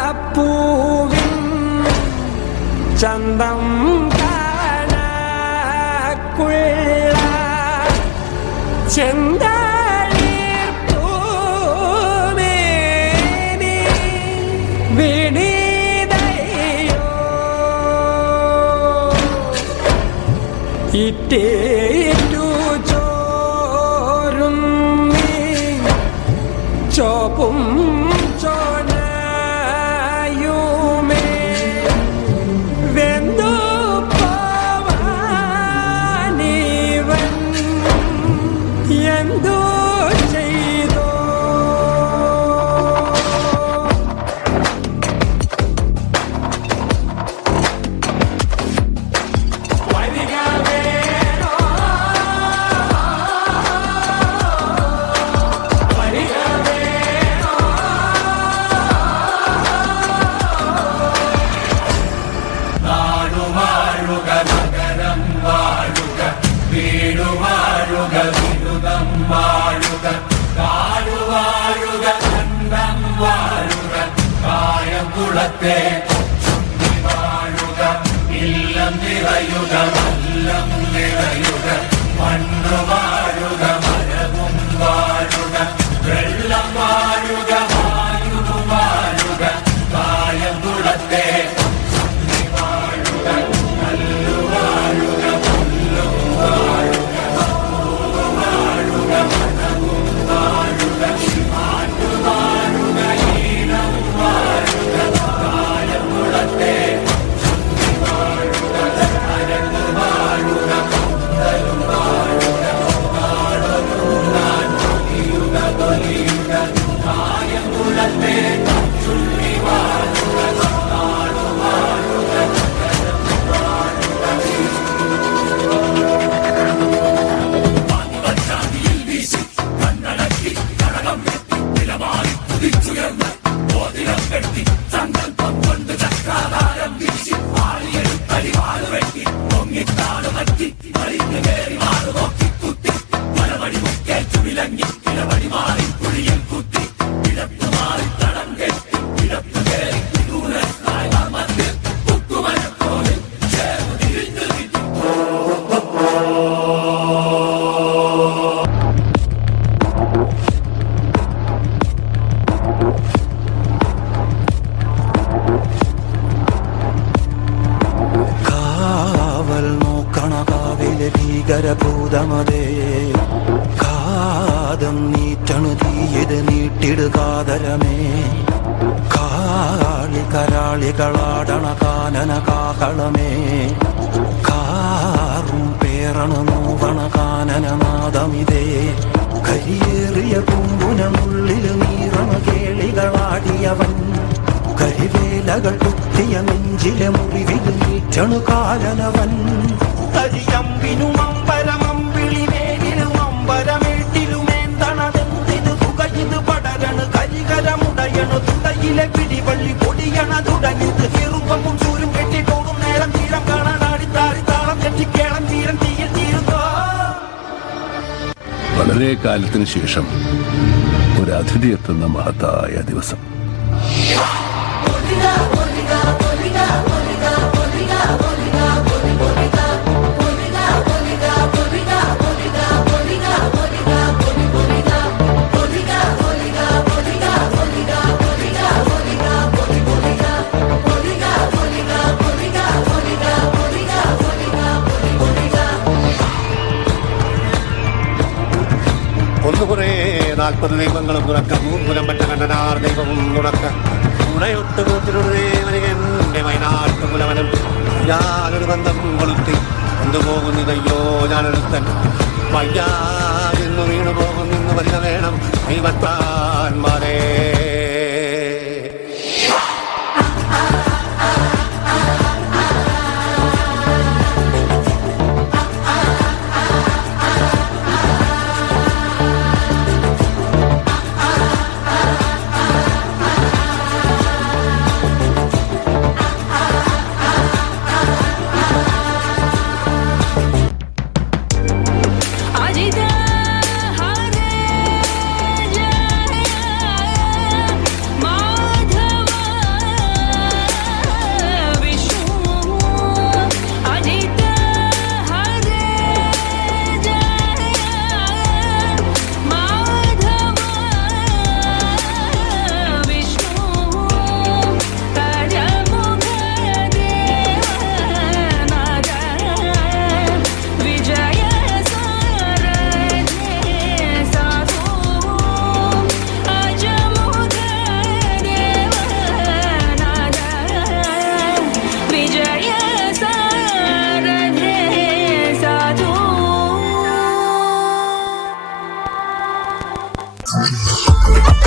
ചെന്താമരപ്പൂവിൻ ചന്തം കാണക്കുള്ള ചെന്താളിപ്പൂമേനി വിനീതയോ ഇറ്റേറ്റു ചോരും ചോപ്പും ചോനയുമേ വെന്തു പോവാനിവൻ എന്തു ചെയ്തോ കുളത്തെ വാഴുക ഇല്ലം നിറയുക വല്ലം നിറയുക മണ്ണു വാഴുക മരവും വാഴുക വെള്ളം വാഴുക വായുവും വാഴുക കായം കുളത്തെ വാഴുക കല്ലു വാഴുക പുല്ലും വാഴുക വാഴുക മരവും വാഴുക ആറ്റു വാഴുക ഈണം വാഴുക കായം കുളത്തെ വാഴുക അരങ്ങ് വാഴുക കൊന്തലും വാഴുക നാടൊരുങ്ങാൻ പൊലിയുക പൊലിയുക കായം കുളത്തെ ചുള്ളി വാഴുക നാടു വാഴുക പാതിവച്ചാതിയിൽ വീശി കണ്ണടക്കി കടകം വെട്ടി നിലമായി കുതിച്ചുയർന്ന് മോതിരം കെട്ടി സങ്കല്പം കൊണ്ട് ചക്രാധാരം വീശി ആളിയെടുത്തടിവാട് വെട്ടി പൊങ്ങിത്താട് മറ്റി മറിഞ്ഞു കയറി മാറു നോക്കി കുത്തി പലവടി മുക്കേറ്റു വിലങ്ങി ഇടവടി മാറി കുഴിയിൽ കുത്തി ഇടത്തു മാറി തടം കെട്ടി ഇടത്തു കയറി ദൂരത്തായി മർമ്മത്തിൽ കുക്കുമരക്കോലിൽ ചേർന്ന് തിരിഞ്ഞു കിട്ടി കാവൽ നോക്കണ കാവിലെ ഭീകരഭൂതമതേ കാതം നീറ്റണു തീയത് നീട്ടിടുകാതരമേ കാളി കരാളികളാടണ കാനന കാഹളമേ കാറും പേറണു നോവണ കാനനനാദമിതേ കരിയേറിയ പൂമ്പുനമുള്ളില് നീറണ കേളികളാടിയവൻ കരിവേലകൾ കുത്തിയ നെഞ്ചിലെ മുറിവിൽ നീറ്റണു കാലനവൻ കരിയമ്പിനും അമ്പരമമ്പിളിമേലിലും അമ്പരമേട്ടിലുമേന്തണതെന്തിത് പുകയിത് പടരണു കരികരമുടയണു തുടയിലെ പിടിവള്ളി പൊടിയണ തുടങ്ങിത് ചെറുപ്പവും ചൂരും കെട്ടിട്ടോടും നേരം തീരം കാണാനാടിത്താടി താളം കെട്ടിക്കേളം തീരം തീയിൽ തീരുന്നോ. വളരെ കാലത്തിന് ശേഷം ഒരു അതിഥി എത്തുന്ന മഹത്തായ ദിവസം. ഒന്നുകുറേ 40 ദൈവങ്ങളും തുറക്ക മൂർപുരം പറ്റ കണ്ടനാർ ദൈവവും തുറക്ക ഉണയൊട്ട് കൂത്തിലൊരു ദേവനികന്റെ വയനാട്ടുകുലവനും ഞാനൊരു ബന്ധം കൊളുത്തി കൊണ്ടുപോകുന്നതയ്യോ ഞാനൊരുത്തൻ വയ്യാതെന്നു വീണു പോകുന്നെന്ന് വരിക വേണം ദൈവത്താന്മാരേ. Thank you.